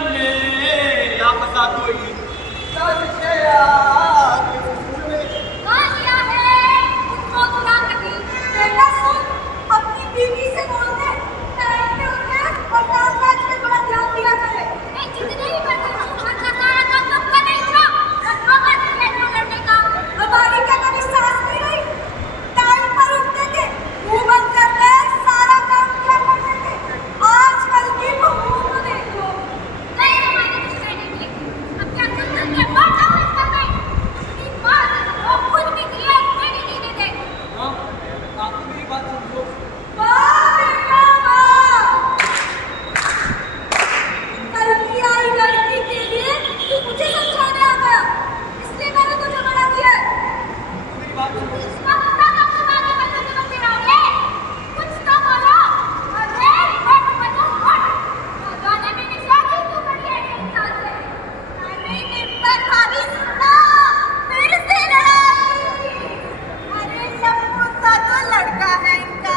मन में या फसाद हुई अपनी बीवी से बोल दे टाइम पे उठे और काम काज पे थोड़ा ध्यान दिया करे। जितने भी बर्तन सारा काम तो करना ही होगा। रखो लड़ने का हमारी क्या कभी सास नहीं रही। टाइम पर उठते थे, मुंह बंद करते सारा काम किया करते थे। आजकल की बहू को देखो। नहीं हमारे कुछ कहने के लिए अब क्या करते हैं बात आओ इसका नहीं अपनी बात वो खुद भी क्लियर नहीं देने दे। हाँ आप मेरी बात समझो। कल की आई लड़की के लिए तू मुझे समझाने आ गया, इसलिए मैंने तुझे मना किया है। मेरी बात सुनो। इसका पता कब तुम आगे बढ़ते चलते रहोगे? कुछ तो बोलो। अरे बट गाने में निशानी क्यों करी है इंसान से? अरे निम्बर भाभी सुना, फिर से लड़ाई। अरे लम्बू सा तो लड़का है इनका,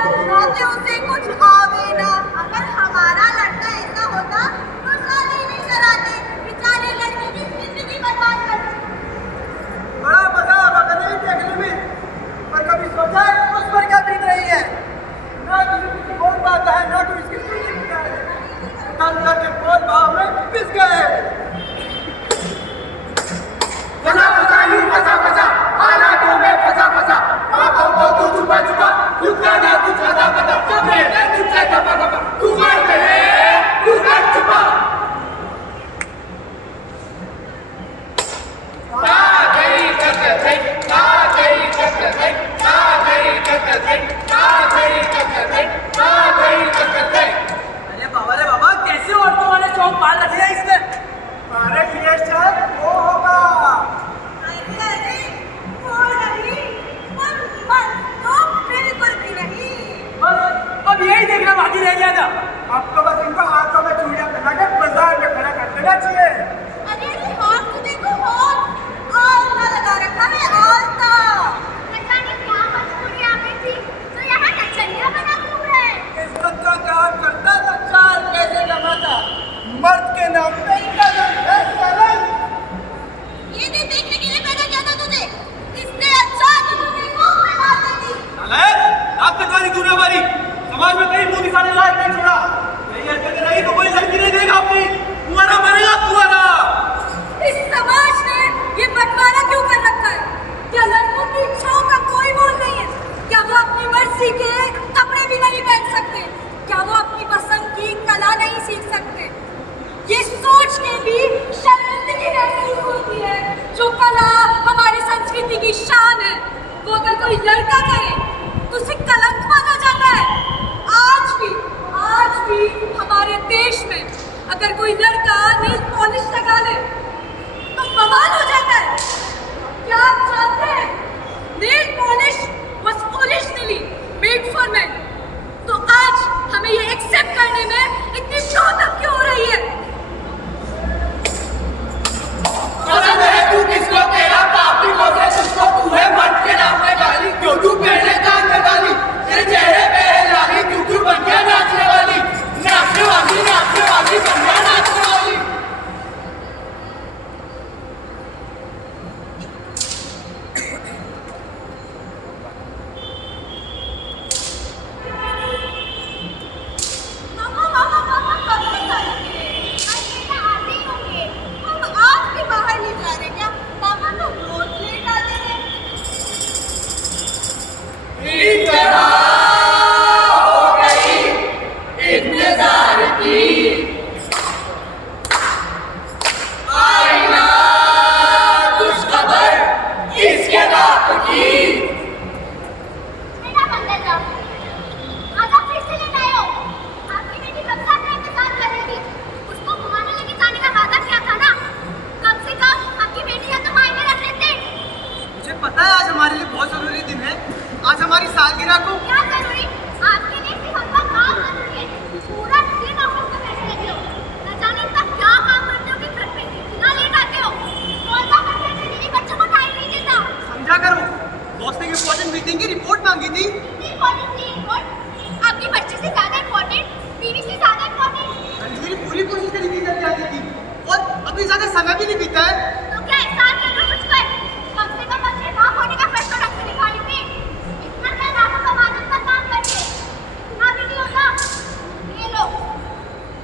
लगवाते उसे कुछ आवे ना। अगर हमारा लड़का ऐसा होता तो शादी नहीं कराते, बेचारे लड़की की जिंदगी बर्बाद कर देते। बड़ा मजा आवा कभी देखने में, पर कभी सोचा है उस पर क्या बीत रही है? ना किसी की बोल पाता है, ना कोई इसकी सुन सकता है। तन करके बोल भाव में पिस गए। फंसा फंसा यूं फंसा फंसा, हालातों में फंसा फंसा। बातों को तू छुपा छुपा, खुद का ना कुछ अता पता। सब रहते तुझसे खपा खपा, तू मर गए, तू कर छुपा। अरे बाबा कैसे औरतों वाले चौक पाल रखे हैं इसने? अरे ये शायद वो होगा। अरे वो नहीं, मन तो बिल्कुल भी नहीं। बस अब यही देखना बाकी रह गया था। अब तो बस इनको हाथों में चूड़ियां पहना के बाजार में खड़ा कर देना चाहिए। अरे हाथ तो देखो, हाथ आलता लगा रखा है, आलता। पता नहीं क्या मजबूरी आ गई थी तो यहाँ नचनिया बना हुआ है। किस्मत का काम करता तो चार पैसे कमाता। मर्द के नाम पे इनका कलंक। ये दिन देखने के लिए पैदा किया था तुझे, इससे अच्छा कि तुझे मुंह में मार देती। नालायक, आप कटवारी क्यों ना मारी? समाज में कहीं मुंह दिखाने लायक नहीं छोड़ा। यही हरकतें रही तो कोई लड़की नहीं देगा अपनी। तुम्हारा मरेगा तुम्हारा। इस समाज ने ये बंटवारा क्यों कर रखा है? क्या लड़कों की इच्छाओं का कोई मोल नहीं है? क्या वो अपनी मर्जी के कपड़े भी नहीं पहन सकते? क्या वो अपनी पसंद की कला नहीं सीख सकते? ये सोच के भी शर्मिंदगी महसूस होती है। जो कला हमारी संस्कृति की शान है, वो अगर कोई लड़का करे तो उसे कलंक माना जाता है। आज भी हमारे देश में अगर कोई लड़का नेल पॉलिश लगा ले तो बवाल हो जाता है। क्या आप जानते हैं, nail polish was originally made for men, नहीं पीता है? तो क्या एहसान कर रहे हो मुझ पर? कम से कम अपने बाप होने का फर्ज तो रखते दिखाई थी। इतना क्या रातों का मादक का काम करके ना भी नहीं होता। ये लो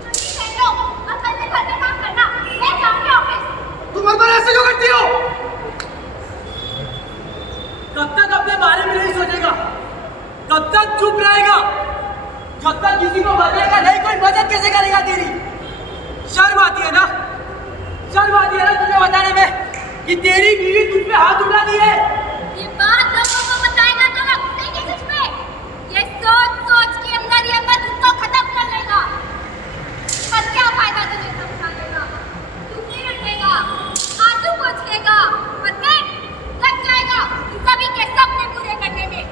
चुन्नी पहन लो और कल से घर में काम करना। मैं जाऊंगी ऑफिस। तुम हर बार ऐसे क्यों करती हो? कब तक अपने बारे में नहीं सोचेगा? कब तक चुप रहेगा? जब तक किसी को बताएगा नहीं, कोई मदद कैसे करेगा तेरी? शर्म आती है ना? शर्म आती है ना तुझे बताने में कि तेरी बीवी तुझ पे हाथ उठा दी है? ये बात लोगों को बताएगा तो ना उठेंगे तुझ पे। ये सोच सोच के अंदर ही अंदर तुझको खत्म कर लेगा। पर क्या फायदा तुझे समझाने का? तू नहीं रखेगा, आंसू पोंछेगा, और फिर लग जाएगा इन सभी के सपने पूरे करने में।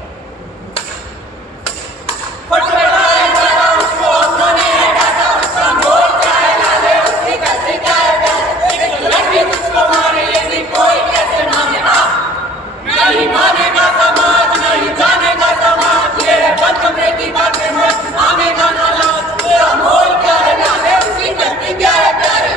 नहीं मानेगा समाज, नहीं जानेगा समाज, ये है बंद कमरे की बातें मत मानेगा ना लाज। तेरा मोल क्या है प्यारे, उसकी गलती क्या है प्यारे?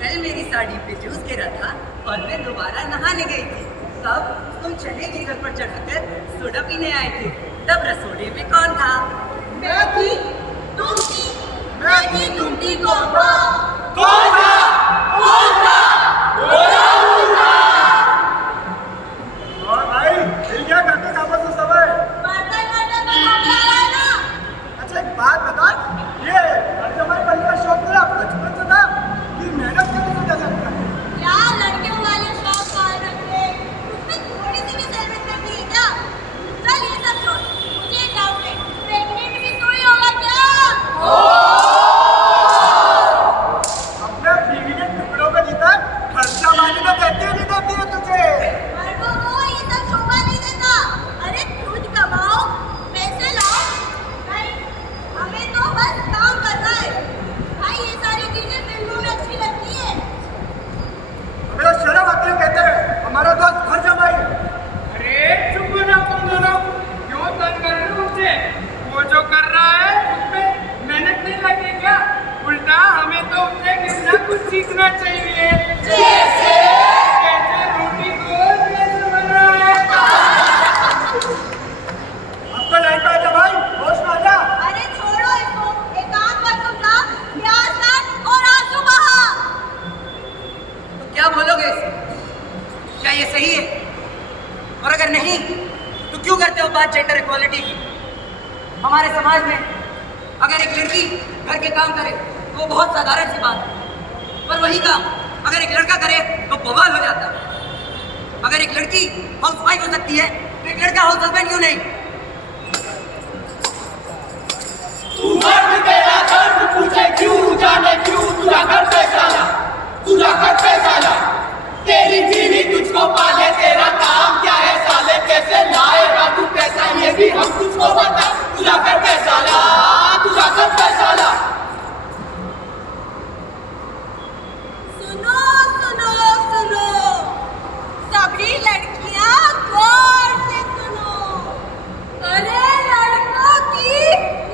कल मेरी साड़ी पे जूस गिरा था और मैं दोबारा नहाने गई थी। तब तुम चने की घर पर चढ़ाकर सोडा पीने आए थे। तब रसोड़े में कौन था? मैं थी, तुम थी, मैं थी, तुम थी, कौन था? कौन था? कौन था? और भाई मिल गया घर के कामों से समय। बर्तन बर्तन तो हम ले आए ना। अच्छा एक बात बता, ये घर जमाई बनने का शौक तेरा बचपन से था कि मेहनत करने से ज्यादा लगता है? क्या लड़कियों वाले शौक पाल रखे? उसमें थोड़ी सी भी सर्विस करनी है क्या? चल ये सब छोड़, मुझे एक डाउट है, प्रेग्नेंट भी तू ही होगा क्या? अपने बीवी के टुकड़ों में जीता खर्चा मानी तो देती है, नहीं देती है तुझे? मर्दों को ये सब शोभा नहीं देता। अरे खुद कमाओ, पैसे लाओ। नहीं, हमें तो बस काम करना है। भाई ये सारी चीजें फिल्मों में अच्छी लगती है। हमें तो शर्म आती है, कहते हैं हमारा दोस्त घर जमाई है। अरे चुप हो जाओ तुम दोनों, क्यों तंग कर रहे हो मुझे? वो जो कर रहा है उसमें मेहनत नहीं लगी क्या? उल्टा हमें तो उससे कुछ ना कुछ सीखना चाहिए। जैसे कैसे रोटी को कैसे बनाना है? अब तो लाइन पे आ जा भाई, होश में आ जा। अरे छोड़ो इसको, एक काम कर तुम ना, प्याज काट और आंसू बहा। तो क्या बोलोगे इसे? क्या ये सही है? और अगर नहीं तो क्यों करते हो बात जेंडर इक्वालिटी की? हमारे समाज में अगर एक लड़की घर के काम करे तो वो बहुत साधारण सी बात है, पर वही काम अगर एक लड़का करे तो बवाल हो जाता है। अगर एक लड़की हाउस वाइफ हो सकती है तो एक लड़का हाउस हस्बैंड क्यों नहीं? तू मर्द तेरा दर्द पूछे क्यों, जाने क्यों तुझा घर पे साला, तुझा घर पे साला। तेरी बीवी तुझको पाले, तेरा काम क्या है साले? कैसे लाएगा तू पैसा ये भी हम तुझको बता। तुझा घर पे साला, तुझा घर पे साला। सुनो सुनो सुनो, सभी लड़कियां गौर से सुनो। अरे लड़कों की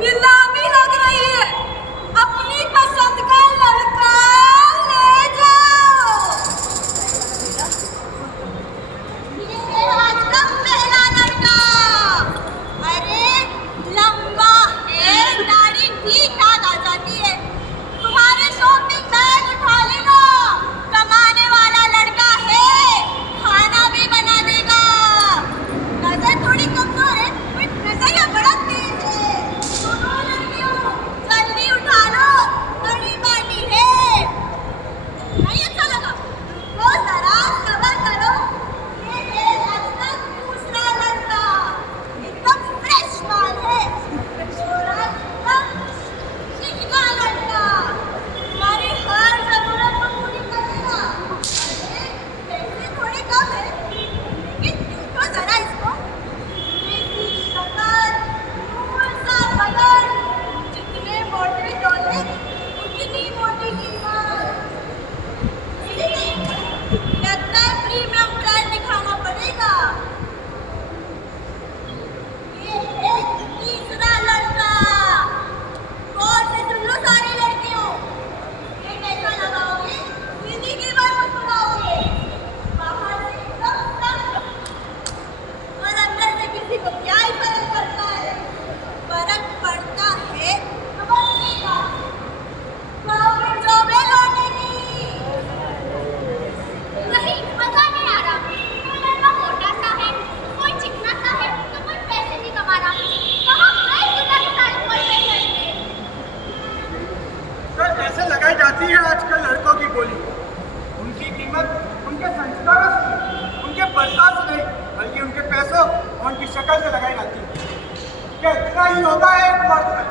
नीलामी लग रही है, अपनी पसंद का लड़का ले जाओ। ये है आज का पहला लड़का। अरे लंबा कि इतना ही होता है एक मर्द में।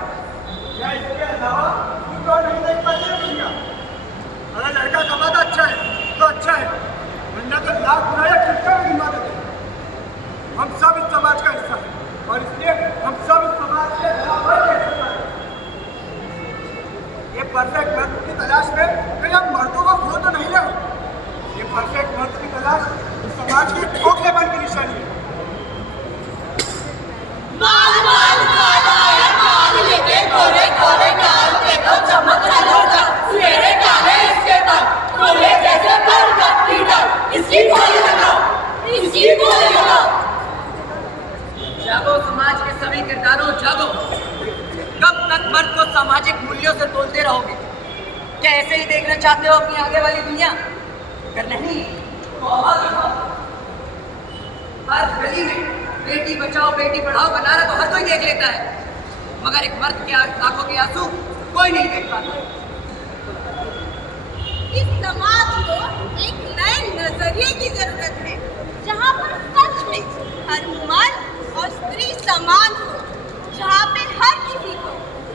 या इसके अलावा कुछ और नहीं देख पाते हैं दुनिया। अगर लड़का कमाता अच्छा है तो अच्छा है, वरना तो लाख बुराइयां कितना भी गिनवा देते हैं। हम सब इस समाज का हिस्सा है और इसलिए हम सब इस समाज के बराबर के हिस्सा हैं। ये परफेक्ट मर्द की तलाश में कहीं हम मर्दों को खो तो नहीं रहे। ये परफेक्ट मर्द की तलाश इस समाज की खोखलेपन की निशानी है। माल माल काला है माल लेके गोरे गोरे गाल देखो चमक रहा था सुनहरे काले इसके बाल गोले जैसे बरगद की डाल इसकी गोली लगाओ इसकी गोली लगाओ। जागो समाज के सभी किरदारों, जागो। कब तक मर्द को सामाजिक मूल्यों से तोलते रहोगे? क्या ऐसे ही देखना चाहते हो अपनी आगे वाली दुनिया? अगर नहीं तो आवाज उठाओ। हर गली में बेटी बचाओ बेटी पढ़ाओ का नारा तो हर कोई देख लेता है, मगर एक मर्द के आंखों के आंसू कोई नहीं देख पाता। इस समाज को एक नए नजरिए की जरूरत है, जहाँ पर सच में हर मर्द और स्त्री समान हो, जहाँ पे हर किसी को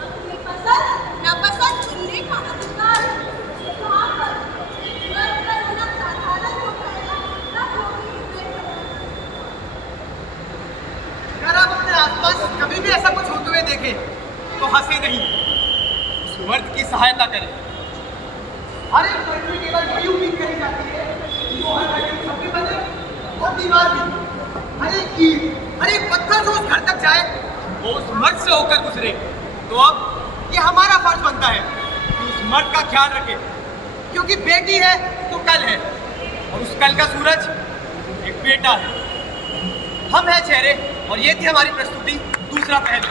अपनी पसंद नापसंद चुनने का अधिकार है, जहाँ पर मर्द का होना साधारण हो जाएगा, तब होगी इसमें समझ। अगर आप अपने आसपास कभी भी ऐसा कुछ होते हुए देखें तो हंसे नहीं, उस मर्द की सहायता करें। हर एक मर्द में केवल यही उम्मीद करी जाती है कि वो हर घर की छप्पी बने और दीवार भी, हर एक ईंट, हर एक पत्थर जो उस घर तक जाए वो उस मर्द से होकर गुजरे। तो अब ये हमारा फर्ज बनता है कि उस मर्द का ख्याल रखें, क्योंकि बेटी है तो कल है और उस कल का सूरज एक बेटा है। हम हैं चेहरे और ये थी हमारी प्रस्तुति दूसरा पहलू।